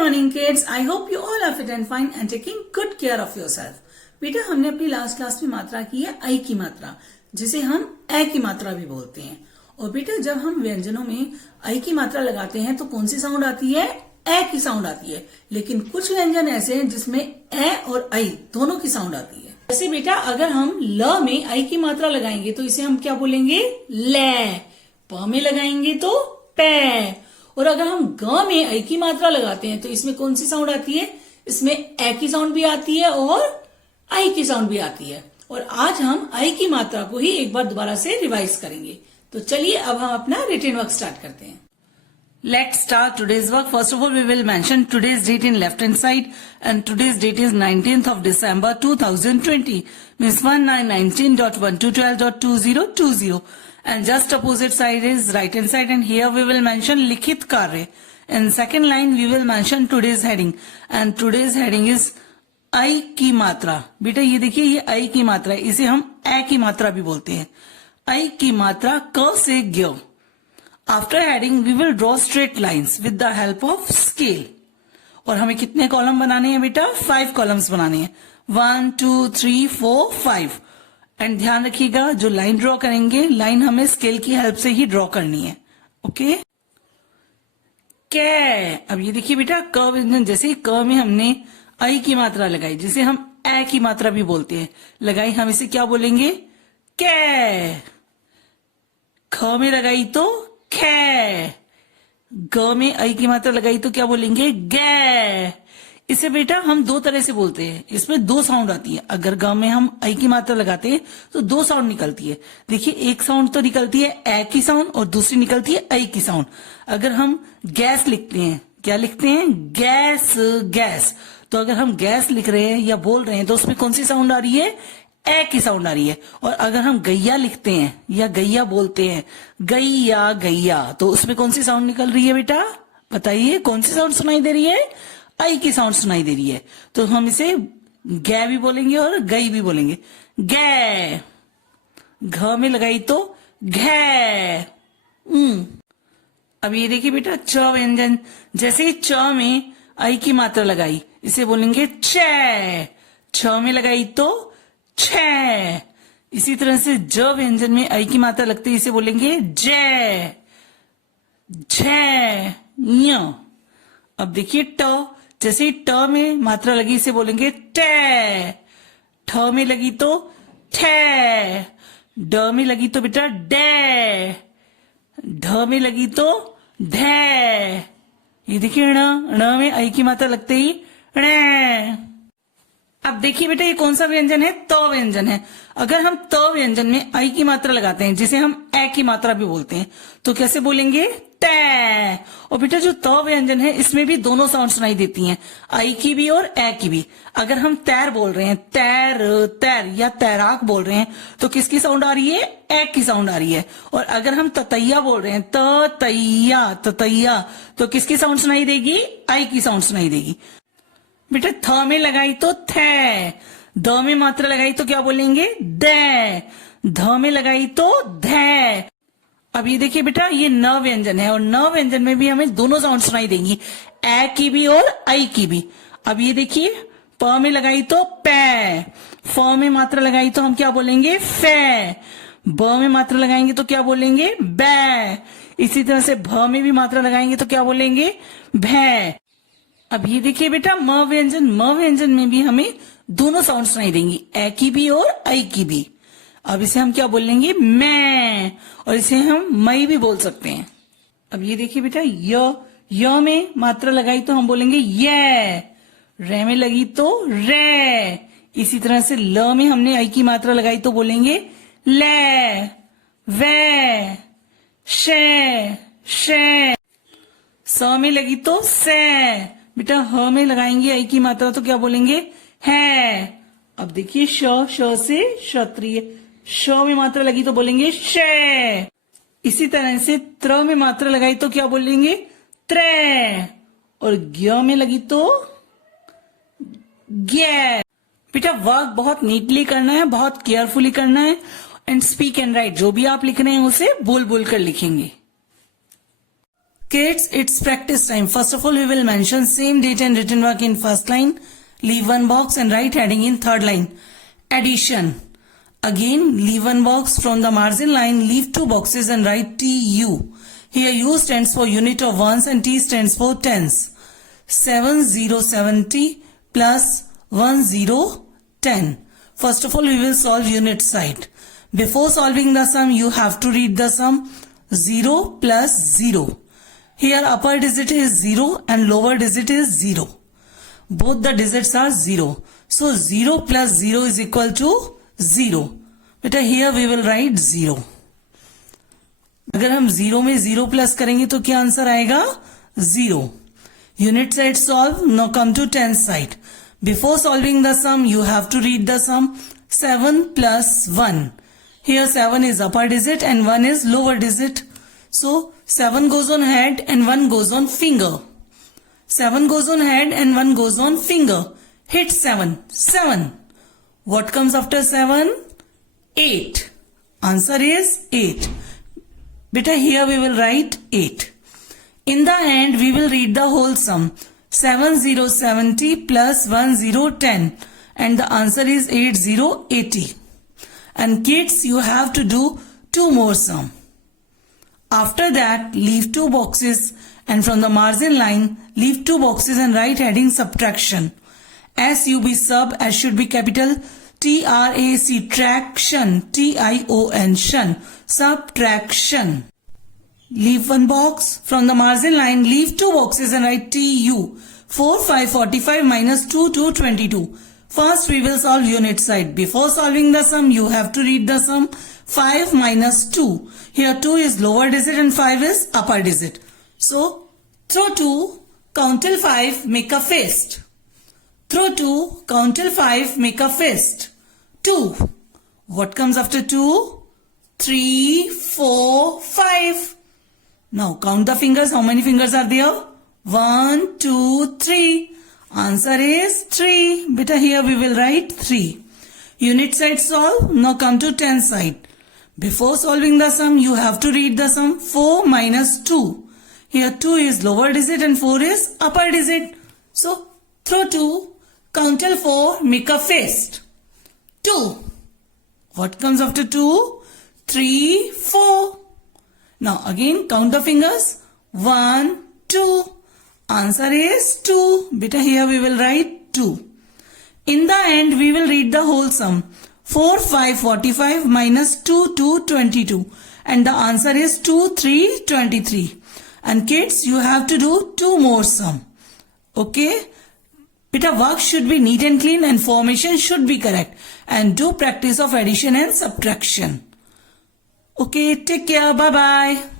morning kids. I hope you all are fit and fine and taking good care of yourself. बेटा हमने अपनी last class में मात्रा की है आई की मात्रा, जिसे हम ए की मात्रा भी बोलते हैं। और बेटा जब हम व्यंजनों में आई की मात्रा लगाते हैं तो कौन सी साउंड आती है? ए की साउंड आती है। लेकिन कुछ व्यंजन ऐसे हैं जिसमें ए और आई दोनों की साउंड आती है। जैसे बेटा अगर हम ल में आई की मात्रा लगाएंगे तो इसे हम क्या बोलेंगे? ले। प में लगाएंगे तो पे। और अगर हम ग में आई की मात्रा लगाते हैं तो इसमें कौन सी साउंड आती है? इसमें ए की साउंड भी आती है और आई की साउंड भी आती है। और आज हम आई की मात्रा को ही एक बार दोबारा से रिवाइज करेंगे। तो चलिए अब हम अपना रिटन वर्क स्टार्ट करते हैं। Let's start today's work. First of all, we will mention today's date in left hand side, and today's date is 19th of December 2020. Means 1919.1212.2020. And just opposite side is right hand side, and here we will mention लिखित कार्य. In second line we will mention today's heading, and today's heading is आई की मात्रा। बेटा ये देखिए, ये आई की मात्रा है, इसे हम ए की मात्रा भी बोलते हैं। आई की मात्रा क से ग्य। After heading we will draw straight lines with the help of scale. और हमें कितने कॉलम बनाने हैं बेटा? 5 कॉलम्स बनाने हैं। 1 2 3 4 5। एंड ध्यान रखिएगा, जो लाइन ड्रॉ करेंगे, लाइन हमें स्केल की हेल्प से ही ड्रॉ करनी है। ओके। कै। अब ये देखिए बेटा, क व्यंजन जैसे क में हमने आई की मात्रा लगाई, जिसे हम ए की मात्रा भी बोलते हैं, लगाई, हम इसे क्या बोलेंगे? कै। ख में लगाई तो खे। ग में आई की मात्रा लगाई तो क्या बोलेंगे? गे। इसे बेटा हम दो तरह से बोलते हैं, इसमें 2 साउंड आती है। अगर ग में हम आई की मात्रा लगाते हैं तो 2 साउंड निकलती है। देखिए, एक साउंड तो निकलती है ए की साउंड और दूसरी निकलती है आई की साउंड। अगर हम गैस लिखते हैं, क्या लिखते हैं? Gas, gas. तो अगर हम गैस लिख रहे हैं या बोल रहे हैं तो उसमें कौन सी साउंड आ रही है? ए की साउंड आ रही है। और अगर हम गैया लिखते हैं या गैया बोलते हैं, गैया गैया, तो उसमें कौन सी साउंड निकल रही है बेटा? बताइए, कौन सी साउंड सुनाई दे रही है? आई की साउंड सुनाई दे रही है। तो हम इसे गे भी बोलेंगे और गई भी बोलेंगे। गे। घ में लगाई तो घे। अब ये देखिए बेटा, च व्यंजन जैसे ही च में आई की मात्रा लगाई, इसे बोलेंगे चे। छ में लगाई तो छे। इसी तरह से ज व्यंजन में आई की मात्रा लगती है, इसे बोलेंगे जे। झे। ञ। अब देखिए, ट जैसे ही ट में मात्रा लगी, इसे बोलेंगे टे। ठ में लगी तो ठे। ड में लगी तो बेटा डे। ढ में लगी तो ढे। ये देखिए, ण में आई की मात्रा लगते ही णे। अब देखिए बेटा, ये कौन सा व्यंजन है? त व्यंजन है। अगर हम त व्यंजन में आई की मात्रा लगाते हैं, जिसे हम ए की मात्रा भी बोलते हैं, तो कैसे बोलेंगे? टे। और बेटा जो त व्यंजन है, इसमें भी दोनों साउंड सुनाई देती हैं, आई की भी और ए की भी। अगर हम तैर बोल रहे हैं, तैर, तैर, या तैराक बोल रहे हैं, तो किसकी साउंड आ रही है? ए की साउंड आ रही है। और अगर हम ततैया बोल रहे हैं, ततैया, ततैया, तो किसकी साउंड सुनाई देगी? आई की साउंड सुनाई देगी। बेटा थ में लगाई तो थे। द में मात्रा लगाई तो क्या बोलेंगे? दे। ध में लगाई तो धे। अब ये देखिए बेटा, ये न व्यंजन है, और न व्यंजन में भी हमें दोनों साउंड सुनाई देंगी, ए की भी और आई की भी। अब ये देखिए, प में लगाई तो पे। फ में मात्रा लगाई तो हम क्या बोलेंगे? फे। ब में मात्रा लगाएंगे तो क्या बोलेंगे? बै। इसी तरह से भ में भी मात्रा लगाएंगे तो क्या बोलेंगे? भै। अब ये देखिए बेटा, म व्यंजन में भी हमें दोनों साउंड सुनाई देंगी, ए की भी और आई की भी। अब इसे हम क्या बोलेंगे? मैं। और इसे हम मई भी बोल सकते हैं। अब ये देखिए बेटा, य में मात्रा लगाई तो हम बोलेंगे ये। रे में लगी तो रे। इसी तरह से ल में हमने आई की मात्रा लगाई तो बोलेंगे ले, वे, शे, शे। स में लगी तो से। बेटा ह में लगाएंगे आई की मात्रा तो क्या बोलेंगे? है। अब देखिए, श से क्षत्रिय, श में मात्रा लगी तो बोलेंगे शे। इसी तरह से त्र में मात्रा लगाई तो क्या बोलेंगे? त्रे। और ज्ञ में लगी तो ज्ञ। बेटा वर्क बहुत नीटली करना है, बहुत केयरफुली करना है, एंड स्पीक एंड राइट, जो भी आप लिख रहे हैं उसे बोल बोल कर लिखेंगे। Kids, it's practice time. First of all, we will mention same date and written work in first line. Leave one box and write heading in third line. Addition. Again, leave one box from the margin line. Leave two boxes and write TU. Here U stands for unit of ones and T stands for tens. 7070 plus 1010. First of all, we will solve unit side. Before solving the sum, you have to read the sum 0 plus 0. Here upper digit is 0 and lower digit is 0. Both the digits are 0. So 0 plus 0 is equal to 0. बेटा here we will write 0. अगर हम 0 में 0 plus करेंगे तो क्या answer आएगा 0. Unit side solve. Now come to tens side. Before solving the sum, you have to read the sum 7 plus 1. Here 7 is upper digit and 1 is lower digit. So 7 goes on head and 1 goes on finger. 7 goes on head and 1 goes on finger. Hit 7. 7. What comes after 7? 8. Answer is 8. Beta here we will write 8. In the end we will read the whole sum. 7070 plus 1010 and the answer is 8080. And kids, you have to do two more sum. After that, leave two boxes and from the margin line, leave two boxes and write heading subtraction. SUB sub, S should be capital, TRAC traction, TION shun, subtraction. Leave one box. From the margin line, leave two boxes and write TU. 4, 5, 45 minus 2, 2, 22. First, we will solve unit side. Before solving the sum, you have to read the sum 5 minus 2. Here 2 is lower digit and 5 is upper digit. So, throw 2, count till 5, make a fist. Throw 2, count till 5, make a fist. 2. What comes after 2? 3, 4, 5. Now count the fingers. How many fingers are there? 1, 2, 3. Answer is 3. Beta here we will write 3. Unit side solve. Now come to 10 side. Before solving the sum, you have to read the sum 4 minus 2. Here 2 is lower digit and 4 is upper digit. So throw 2, count till 4, make a fist. 2. What comes after 2? 3, 4. Now again count the fingers. 1, 2. Answer is 2. Beta here we will write 2. In the end we will read the whole sum. 4, 5, 45 minus 2, 2, 22. And the answer is 2, 3, 23. And kids, you have to do two more sum. Okay? Beta work should be neat and clean and formation should be correct. And do practice of addition and subtraction. Okay, take care. Bye-bye.